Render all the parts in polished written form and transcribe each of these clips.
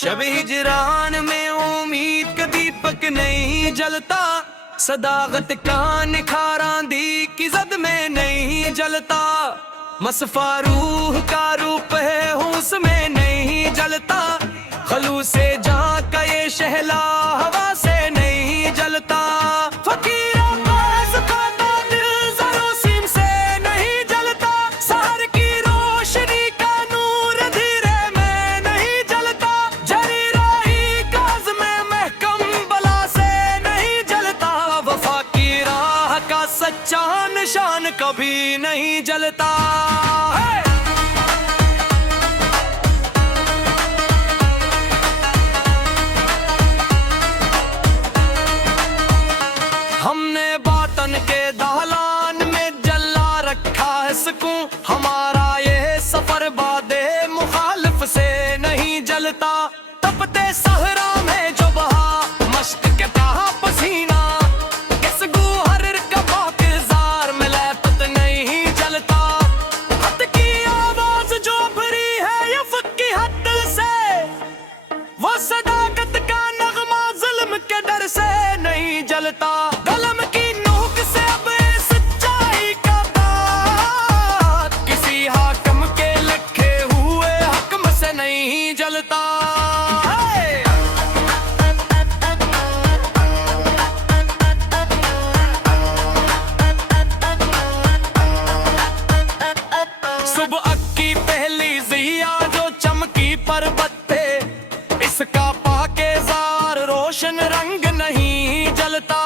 शब हिजरान में उम्मीद का दीपक नहीं जलता, सदागत का निखारा दी की जद में नहीं जलता। मसफा रूह का रूप है उसमें नहीं जलता, खलूसे जहाँ का ये शहला हवा से नहीं जलता। फकीर अब्बास खाता दिल ज़रो-सीम से नहीं जलता, सहर की रोशनी का नूर धीरे में नहीं जलता। जरी राही काज़ में महकम बला से नहीं जलता, वफा की राह का सच्चा निशान कभी नहीं जलता। हमने बातन के दहलान में जला रखा है सुकून, हमारा ये सफर बादे मुखालिफ से नहीं जलता। तपते सहरा में जो बहा मश्क के बहा पसीना, किस गुहर का बाजार में लपत नहीं जलता। हद की आवाज जो भरी है ये फक्की हद से, वो सदाकत का नगमा जुल्म के डर से नहीं जलता। कलम की नोक से अब सच्चाई का दाग किसी हाकम के लिखे हुए हक्म से नहीं जलता। सुबह की पहली ज़िया जो चमकी पर्वत पे, इसका पाकेज़ार रोशन रंग नहीं जलता।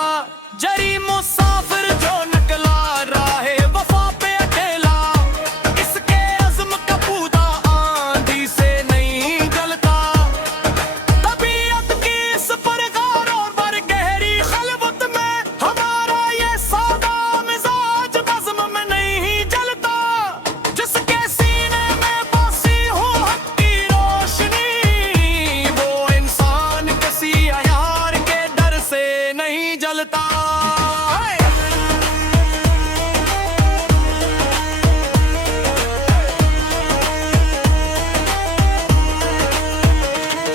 जरी मुसाफिर जो निकला राहे वफा पे अकेला, इसके अज़्म का पूदा आंधी से नहीं जलता। तबीयत की इस परगार और बर गहरी खलवत में, हमारा ये सादा मिजाज बज़्म में नहीं जलता। जिसके सीने में बसी हो हक की रोशनी, वो इंसान किसी अयार के डर से नहीं जलता।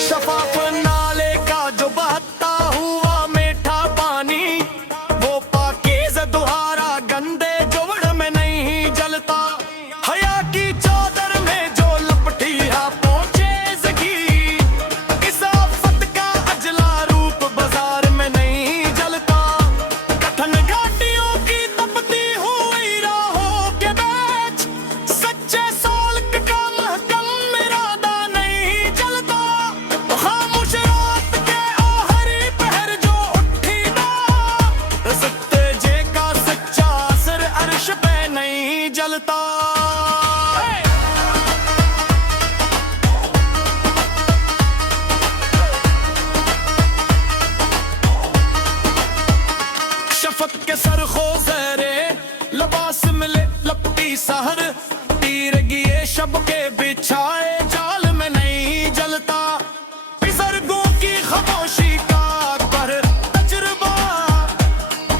शफाफ नाले का जो बहता हुआ मीठा पानी, वो पाकीज़ दुहारा गंदे जोड़ में नहीं जलता। हया की चादर में जो लपटी है पोचेज़गी, इस आफत का अजला रूप बाजार में नहीं जलता। कथन घाटियों की तपती हुई राहों के बीच, सच्चे साल्क का महकम इरादा नहीं जलता। खामोश रात के आखिरी पहर जो उठी ना, रज़्क़ जे का सच्चा असर अर्श पे नहीं जलता। शफक के सरखो ज़हरे लबास मिले लपटी सहर, तीरगिए शब के बिछाए जाल में नहीं जलता। बुजुर्गों की खामोशी का कर तजुर्बा,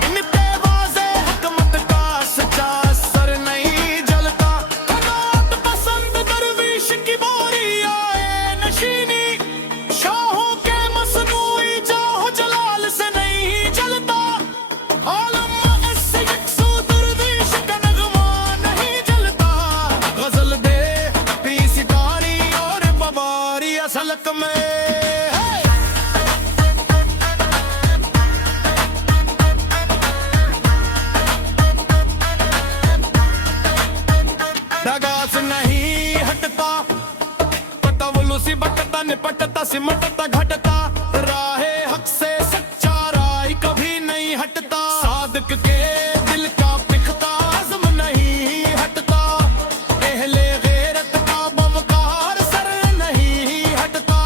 इन बेवाज़े हुकमत का सच्चा असर नहीं जलता। कनात पसंद दरवीश की बोरी आए नशीनी, शाहों के मसनूई जाहो जलाल से नहीं जलता। आलम ऐसे यकसू दरवीश का नगमा नहीं जलता। गजल दे पी सितारी और बवारी असलक में दगास नहीं हटता। पता वो लूसी बटता निपटता सिमटता घटता, राहे हक से सच्चा राय कभी नहीं हटता। सादिक के दिल का पिखता अज़्म नहीं हटता, अहले गैरत का बवकार सर नहीं हटता।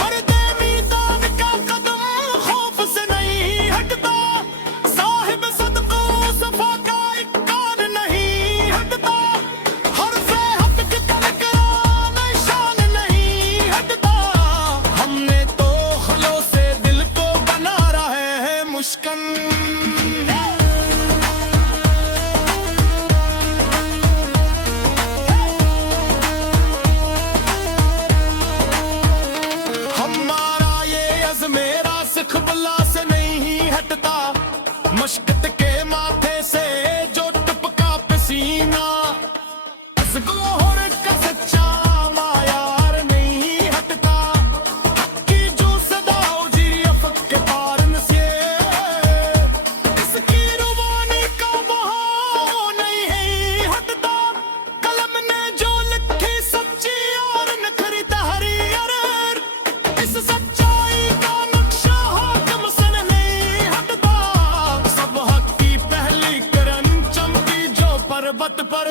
मर्दे मीदान का कदम खौफ से नहीं हटता, साहिब सदक़ो सफा का एक कान नहीं हटता। हर्फ़े हक की तरक़ निशान नहीं हटता। हमने तो पर्वत पर